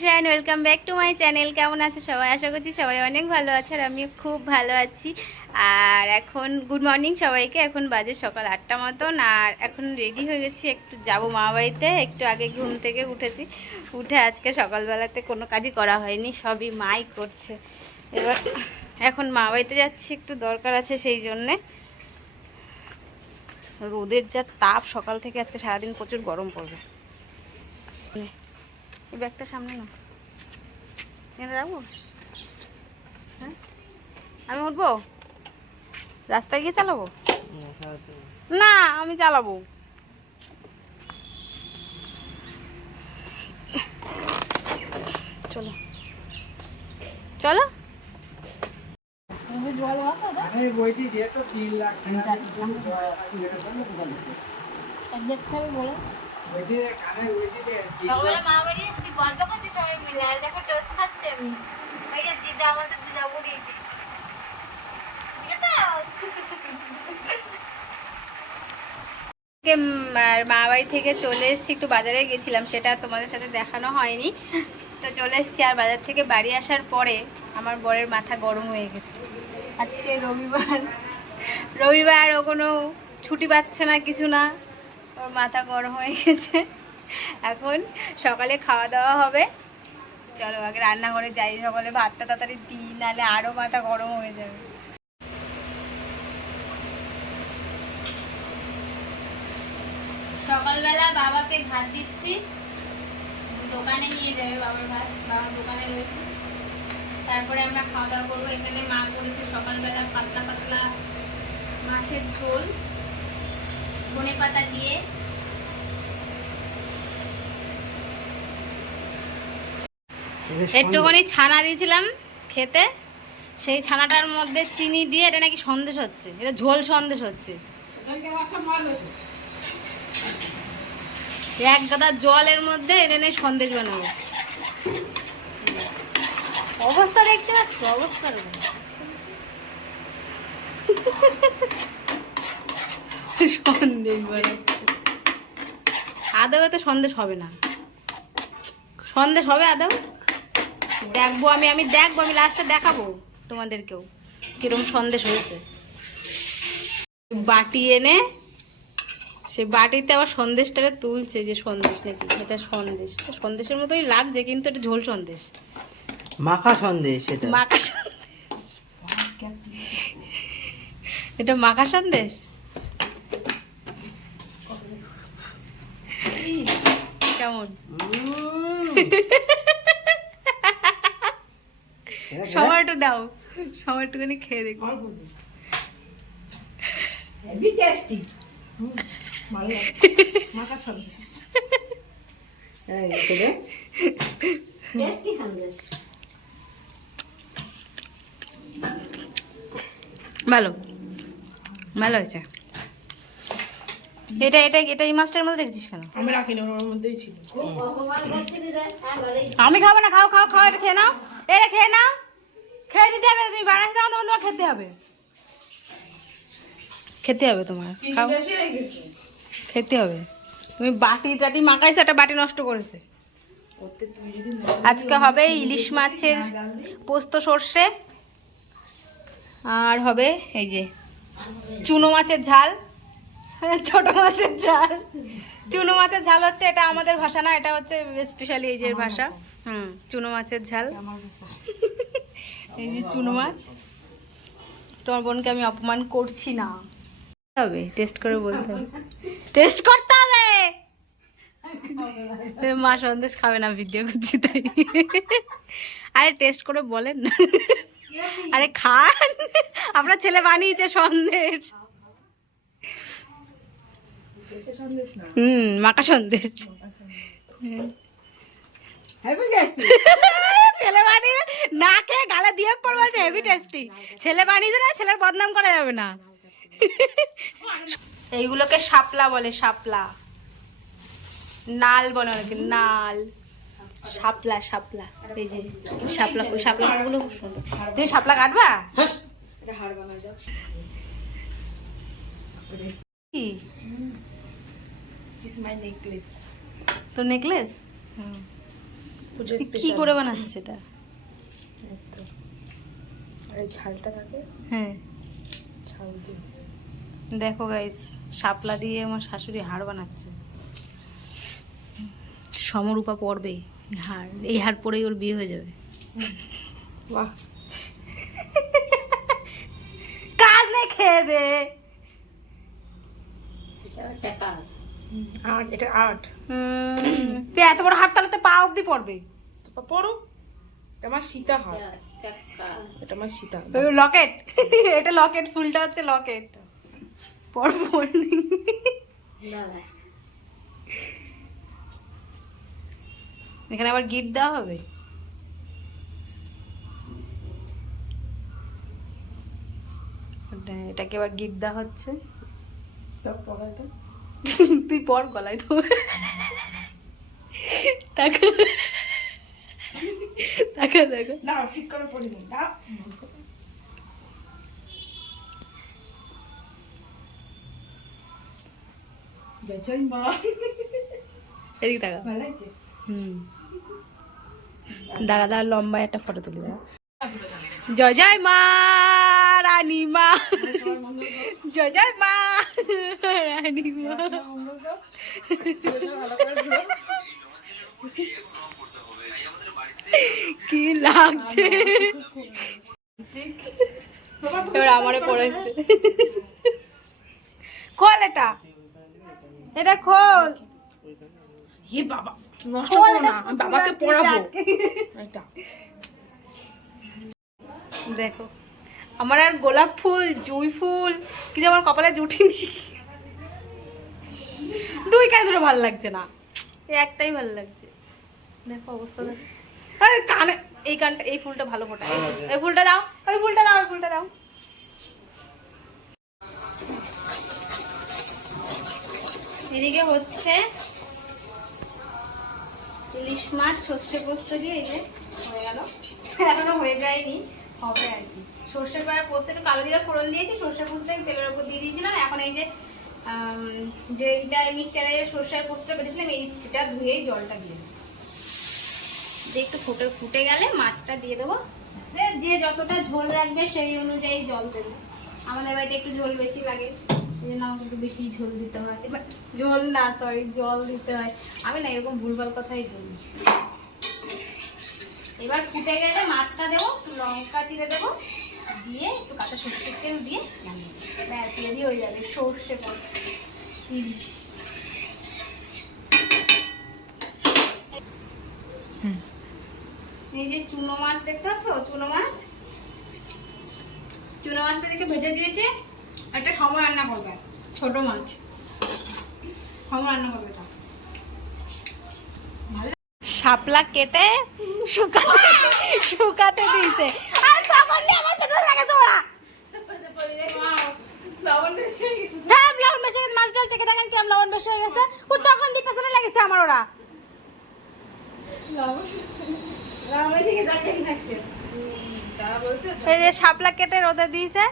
Friend welcome back to my channel কেমন আছে সবাই? আশা করছি সবাই অনেক ভালো আছে আর আমিও খুব ভালো আছি। আর এখন গুড মর্নিং সবাইকে। এখন বাজে সকাল আটটা মতন আর এখন রেডি হয়ে গেছি। একটু যাব মা বাড়িতে। একটু আগে ঘুম থেকে উঠেছি। উঠে আজকে সকালবেলাতে কোনো কাজই করা হয়নি। সবই মাই করছে। এবার এখন মা বাড়িতে যাচ্ছি। একটু দরকার আছে সেই জন্যে। রোদের যা তাপ সকাল থেকে আজকে সারাদিন প্রচুর গরম পড়বে। এই ব্যাগটা সামনে না এনে রাখব? হ্যাঁ? আমি উঠবো? রাস্তায় গিয়ে চালাবো? না আমি চালাবো। চলো। চলো। বইটি দিয়ে তো তিন লাখ দিয়ে তিন সকালে মা বাড়ি এসেছি গল্প করছি সবাই মিলে আর দেখো টোস্ট খাচ্ছি আমি। এই যে দিদা আমাদের দিদা বুড়ি আজকে, আর মা বাড়ি থেকে চলে এসেছি একটু বাজারে গেছিলাম সেটা তোমাদের সাথে দেখানো হয়নি। তো চলে এসেছি আর বাজার থেকে বাড়ি আসার পরে আমার বরের মাথা গরম হয়ে গেছে। আজকে রবিবার। রবিবার ও কোনো ছুটি পাচ্ছে না কিছু না। ওর মাথা গরম হয়ে গেছে। এখন সকালে খাওয়া দাওয়া হবে। চলো, আগে রান্নাঘরে যাই। সকালে ভাতটা তাড়াতাড়ি দিই, নাহলে আরও মাথা গরম হয়ে যাবে। সকালবেলা বাবাকে ভাত দিচ্ছি। দোকানে নিয়ে যাবে বাবার ভাত। বাবার দোকানে রয়েছে। তারপরে আমরা খাওয়া দাওয়া করব। এখানে মা করেছে সকালবেলা পাতলা পাতলা মাছের ঝোল। ধনে পাতা দিয়ে। একটুখানি ছানা দিয়েছিলাম খেতে। সেই ছানাটার মধ্যে চিনি দিয়ে এটা নাকি সন্দেশ হচ্ছে। এটা ঝোল সন্দেশ হচ্ছে। এক গাদা জলের মধ্যে এটা নিয়ে সন্দেশ বানাবো। অবস্থা দেখতে পাচ্ছ? অবস্থা। সন্দেশ বানাচ্ছে আদৌ তো সন্দেশ হবে না। সন্দেশ হবে আদৌ দেখব আমি আমি দেখব আমি লাস্টে দেখাবো তোমাদেরকেও কীরকম সন্দেশ হয়েছে। বাটি এনে সে বাটিতে আবার সন্দেশটারে তুলছে যে সন্দেশ নাকি? এটা সন্দেশ। তো সন্দেশের মতোই লাগছে কিন্তু এটা ঝোল সন্দেশ। মাখা সন্দেশ সেটা মাখা সন্দেশ। এটা মাখা সন্দেশ? কেমন? সবার একটু দাও। সবার একটুখানি খেয়ে দেখো ভালো। ভালো হয়েছে। এটা এটা এটা এই মাছটার মধ্যে রেখেছিস কেন? আমি রাখিনি ওর মধ্যেই ছিল। আমি খাব না খাও খাও খাও এটা খেয়ে নাও। এটা খেয়ে নাও। খেয়ে নিতে হবে তুমি বানাইতে তোমার তোমার খেতে হবে। খেতে হবে তোমার খাও। খেতে হবে। তুমি বাটি টাটি মাখাইছে একটা বাটি নষ্ট করেছে। আজকে হবে ইলিশ মাছের পোস্ত সর্ষে। আর হবে এই যে চুনো মাছের ঝাল। ছোট মাছের ঝাল। চুনো মাছের ঝাল হচ্ছে এটা আমাদের ভাষা না এটা হচ্ছে স্পেশালি এই যে ভাষা। হুম চুনো মাছের ঝাল। এই যে চুনো মাছ। তোমার বোনকে আমি অপমান করছি না। হবে টেস্ট করে বলতে হবে। টেস্ট করতে হবে! মা সন্দেশ খাবে না ভিডিও করছি তাই। আরে টেস্ট করে বলেন। না আরে খান। আপনার ছেলে বানিয়েছে সন্দেশ। হুম মাকা সন্দেশ। ছেলে বানিয়ে না খেয়ে গালে দিয়ে পড় বলছে হেভি টেস্টি ছেলে বানিয়েছে না ছেলের বদনাম করা যাবে না। এইগুলোকে শাপলা বলে শাপলা। নাল বলে অনেকে নাল। শাপলা শাপলা। এই যে শাপলা ফুল শাপলা। ফুলগুলো খুব সুন্দর। তুমি শাপলা কাটবা? কি দিস মাই নেকলেস কি করে বানাচ্ছে এটা থাকে? হ্যাঁ। দিয়ে। দেখো গাইস শাপলা দিয়ে আমার শাশুড়ি হাড় বানাচ্ছে। সমরূপা পড়বে হাড় এই হাড় পরেই ওর বিয়ে হয়ে যাবে। বাহ। কাজ নেই খেয়ে দে? আট এটা আট। তুই এত বড় হাড় তাহলে তো পা অব্দি পড়বে তো পড়ো এটা আমার সীতা হার এটা আমার সীতা লকেট। এটা লকেট ফুলটা হচ্ছে লকেট। পর মর্নিং এখানে আবার গিফট দেওয়া হবে? এটা- এটাকে আবার গিফট দেওয়া হচ্ছে। তো তো তুই পর গলায় তো তাকে তাকে দেখো দাও ঠিক করে পড়িনি। দাও জয় জয় মা। এদিকে তাকা ভালো লাগছে? হুম। দাঁড়া দাঁড়া লম্বা একটা ফটো তুলে দাও জয় জয় মা রানী মা। জয় জয় মা। রানী কি লাগছে? এবার আমারে পড়েছে খোল এটা। এটা খোল। হে বাবা নষ্ট করো না আমি বাবাকে পড়াবো। এটা। দেখো। আমার আর গোলাপ ফুল জুই ফুল কি যে আমার কপালে জুটিনি দুই কাজ দুটো ভালো লাগছে না। এই একটাই ভালো লাগছে। দেখো অবস্থা দেখো। আরে কানে এই কানটা এই ফুলটা ভালো ফোটা এই এই ফুলটা দাও ওই ফুলটা দাও ওই ফুলটা দাও। এদিকে হচ্ছে ইলিশ মাছ সর্ষে পোস্ত দিয়ে এই যে হয়ে গেল। এখনও হয়ে যায়নি হবে আর কি। সর্ষে করার পোস্ত, একটু কালো জিরা ফোড়ন দিয়েছি সর্ষে পোস্ত আমি তেলের উপর দিয়ে দিয়েছিলাম। এখন এই যে যে এইটা মিক্সচারে যে সর্ষের পোস্তটা বেটেছিলাম, এইটা ধুয়েই জলটা দিয়ে দেবো। একটু ফুটে ফুটে গেলে মাছটা দিয়ে দেবো। যে যতটা ঝোল রাখবে সেই অনুযায়ী জল দেবে। আমাদের বাড়িতে একটু ঝোল বেশি লাগে জন্য আমাকে একটু বেশি ঝোল দিতে হয়। এবার ঝোল না সরি জল দিতে হয়। আমি না এরকম ভুলভাল কথাই বলি এবার ফুটে গেলে মাছটা দেবো লঙ্কা চিড়ে দেবো। দিয়ে একটু কাঁচা সর্ষের তেল দিয়ে নামিয়ে দেবো। ব্যাস রেডি হয়ে যাবে সর্ষে পোস্ত ইলিশ এই যে চুনো মাছ দেখতে পাচ্ছ? চুনো মাছ? চুনো মাছটা দেখে ভেজে দিয়েছে। একটা সময় রান্না করবে। ছোট মাছ। সময় রান্না করবে এটা। শাপলা কেটে শুকাতে শুকাতে দিয়েছে। আর তখন দিয়ে আমার পেছনে লাগাছে ওরা হ্যাঁ লবণ বেশি হয়ে গেছে মাছ জল দেখেন কেমন লবণ বেশি হয়ে গেছে। ও তখন দিয়ে পেছনে লেগেছে আমার ওরা। এই যে শাপলা কেটে রোদে দিয়েছে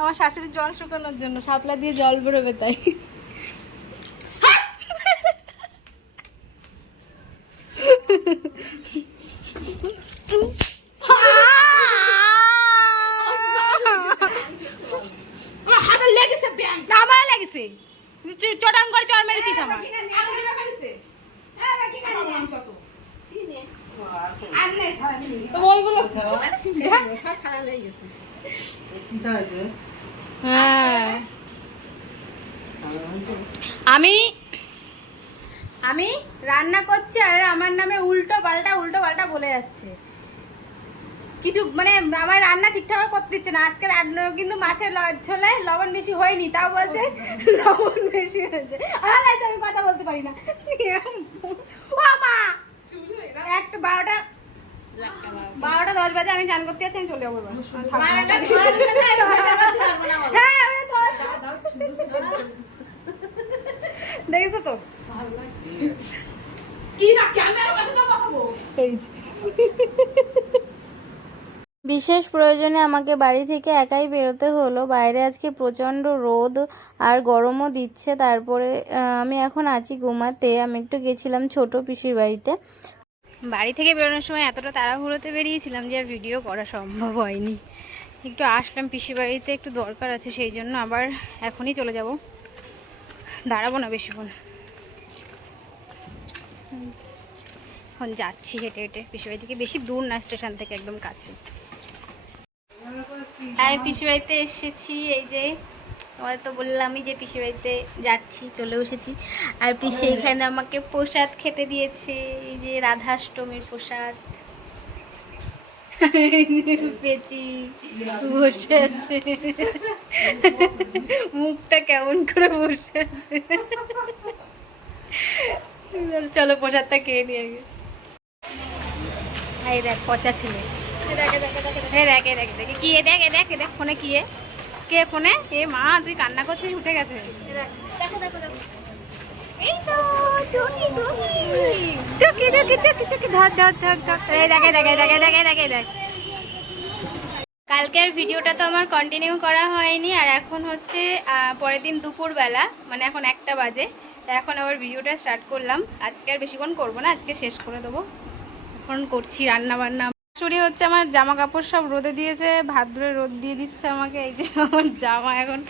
আমার শাশুড়ি জল শুকানোর জন্য শাপলা দিয়ে জল বেরোবে তাই। চ- চটাং করে চর মেরেছিস আমার হ্যাঁ। আমি আমি রান্না করছি আর আমার নামে উল্টো পাল্টা উল্টো পাল্টা বলে যাচ্ছে। কিছু মানে আমার রান্না ঠিকঠাক করতে দিচ্ছে না। আজকে রান্না কিন্তু মাছের ল- ঝোলে লবণ বেশি হয়নি তাও বলছে লবণ বেশি হয়েছে। আর আমি কথা বলতে পারি না। একটা বারোটা বারোটা দশ বাজে আমি চান করতে যাচ্ছি আমি চলে যাব। হ্যাঁ, আমি ছড়া- দেখেছ তো? এই যে। বিশেষ প্রয়োজনে আমাকে বাড়ি থেকে একাই বেরোতে হলো। বাইরে আজকে প্রচণ্ড রোদ আর গরমও দিচ্ছে। তারপরে আমি এখন আছি ঘুমাতে। আমি একটু গেছিলাম ছোট পিসির বাড়িতে। বাড়ি থেকে বেরোনোর সময় এতটা তাড়াহুড়োতে বেরিয়েছিলাম যে আর ভিডিও করা সম্ভব হয়নি। একটু আসলাম পিসির বাড়িতে, একটু দরকার আছে, সেই জন্য আবার এখনই চলে যাব। দাঁড়াবো না বেশিক্ষণ। এখন যাচ্ছি হেঁটে হেঁটে। পিসি বাড়ি থেকে বেশি দূর না, স্টেশন থেকে একদম কাছে। আমি পিসি বাড়িতে এসেছি এই যে তোমাদের তো বললামই যে পিসি বাড়িতে যাচ্ছি চলে এসেছি। আর পিসি এখানে আমাকে প্রসাদ খেতে দিয়েছে এই যে রাধাষ্টমীর প্রসাদ। পেঁচি বসে আছে। মুখটা কেমন করে বসে আছে। চলো প্রসাদটা খেয়ে নিয়ে আগে। এই দেখ পচা ছিল। কি দেখ ফোনে কি ফোনে এ মা তুই কান্না করছিস উঠে গেছে দেখ কালকের ভিডিওটা তো আমার কন্টিনিউ করা হয়নি আর এখন হচ্ছে পরের দিন দুপুরবেলা মানে এখন একটা বাজে তা এখন আবার ভিডিওটা স্টার্ট করলাম আজকে আর বেশিক্ষণ করব না আজকে শেষ করে দেবো এখন করছি রান্না বান্না চুরি হচ্ছে, আমার জামা কাপড় সব রোদে দিয়েছে ভাত ধরে রোদ দিয়ে দিচ্ছে আমাকে, এই যে আমার জামা এখন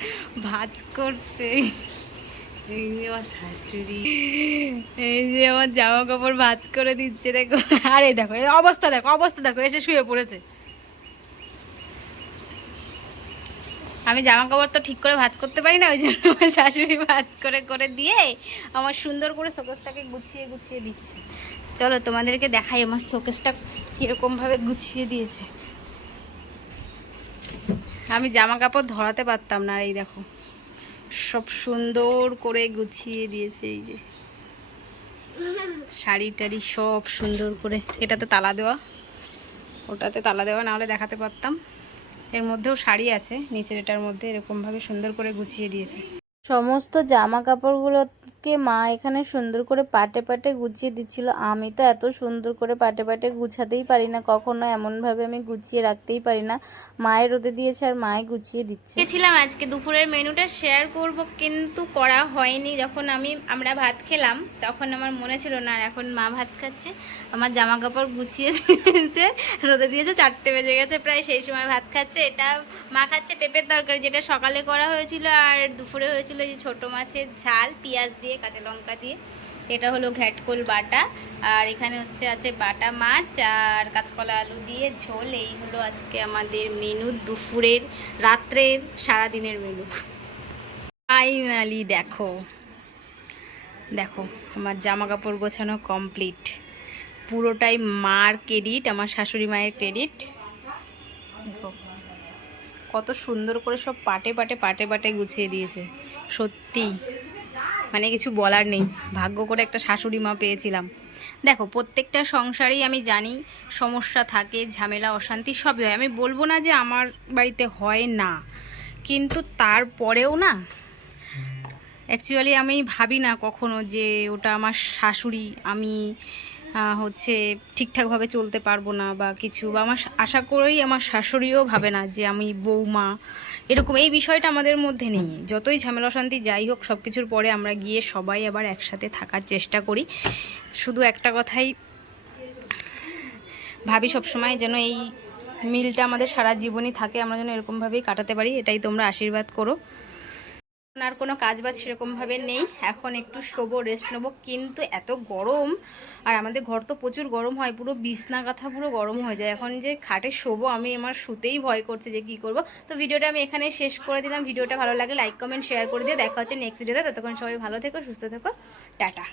ভাজ করছে। শাশুড়ি, এই যে আমার জামা কাপড় ভাজ করে দিচ্ছে, দেখো। আরে দেখো অবস্থা দেখো অবস্থা দেখো, এসে শুয়ে পড়েছে। আমি জামা কাপড় তো ঠিক করে ভাজ করতে পারি না, ওই জন্য আমার শাশুড়ি ভাজ করে করে দিয়ে আমার সুন্দর করে শোকেসটাকে গুছিয়ে গুছিয়ে দিচ্ছে। চলো তোমাদেরকে দেখাই আমার শোকেসটা কীরকমভাবে গুছিয়ে দিয়েছে। আমি জামা কাপড় ধরাতে পারতাম না এই দেখো। সব সুন্দর করে গুছিয়ে দিয়েছে এই যে। শাড়ি টাড়ি সব সুন্দর করে। এটাতে তালা দেওয়া। ওটাতে তালা দেওয়া না হলে দেখাতে পারতাম। এর মধ্যেও শাড়ি আছে। নিচের এটার মধ্যে এরকমভাবে সুন্দর করে গুছিয়ে দিয়েছে। সমস্ত জামা কাপড়গুলোকে মা এখানে সুন্দর করে পাটে পাটে গুছিয়ে দিচ্ছিল। আমি তো এত সুন্দর করে পাটে পাটে গুছাতেই পারি না, কখনো এমনভাবে আমি গুছিয়ে রাখতেই পারি না। মায়ের রোদে দিয়েছে আর মায়ে গুছিয়ে দিচ্ছে। গেছিলাম আজকে দুপুরের মেনুটা শেয়ার করব, কিন্তু করা হয়নি। যখন আমি, আমরা ভাত খেলাম, তখন আমার মনে ছিল না, আর এখন মা ভাত খাচ্ছে, আমার জামা কাপড় গুছিয়ে দিয়েছে, রোদে দিয়েছে, চারটে বেজে গেছে প্রায়, সেই সময় ভাত খাচ্ছে। এটা মা খাচ্ছে পেঁপের তরকারি, যেটা সকালে করা হয়েছিল আর দুপুরে হয়েছিল যে ছোটো মাছের ঝাল, পেঁয়াজ দিয়ে কাঁচা লঙ্কা দিয়ে। এটা হলো ঘ্যাটকোল বাটা। আর এখানে হচ্ছে আছে বাটা মাছ আর কাঁচকলা আলু দিয়ে ঝোল। এই হলো আজকে আমাদের মেনু দুপুরের, রাত্রের, সারাদিনের মেনু ফাইনালি দেখো। দেখো, আমার জামা কাপড় গোছানো কমপ্লিট পুরোটাই মার ক্রেডিট আমার শাশুড়ি মায়ের ক্রেডিট দেখো, কত সুন্দর করে সব পাটে পাটে পাটে পাটে গুছিয়ে দিয়েছে। সত্যি মানে কিছু বলার নেই। ভাগ্য করে একটা শাশুড়ি মা পেয়েছিলাম। দেখো, প্রত্যেকটা সংসারেই আমি জানি সমস্যা থাকে, ঝামেলা, অশান্তি সবই হয়। আমি বলব না যে আমার বাড়িতে হয় না। কিন্তু তারপরেও না অ্যাকচুয়ালি আমি ভাবি না কখনো যে ওটা আমার শাশুড়ি, আমি হচ্ছে ঠিকঠাকভাবে চলতে পারব না বা কিছু বা আমার আশা করেই আমার শাশুড়িও ভাবে না যে আমি বৌমা। এরকম এই বিষয়টা আমাদের মধ্যে নেই। যতই ঝামেলা অশান্তি যাই হোক সব কিছুর পরে আমরা গিয়ে সবাই আবার একসাথে থাকার চেষ্টা করি। শুধু একটা কথাই, ভাবি সবসময় যেন এই মিলটা আমাদের সারা জীবনই থাকে, আমরা যেন এরকমভাবেই কাটাতে পারি, এটাই তোমরা আশীর্বাদ করো। এখন আর কোনো কাজ বাজ সেরকমভাবে নেই। এখন একটু শোবো রেস্ট নেব। কিন্তু এত গরম, আর আমাদের ঘর তো প্রচুর গরম হয়, পুরো বিছনা কাঁথা পুরো গরম হয়ে যায়। এখন যে খাটে শোবো, আমি আমার শুতেই ভয় করছে যে কি করব। তো ভিডিওটা আমি এখানে শেষ করে দিলাম। ভিডিওটা ভালো লাগে লাইক কমেন্ট শেয়ার করে দিয়ে দেখা হচ্ছে নেক্সট ভিডিওতে ততক্ষণ সবাই ভালো থেকো, সুস্থ থেকো। টাটা।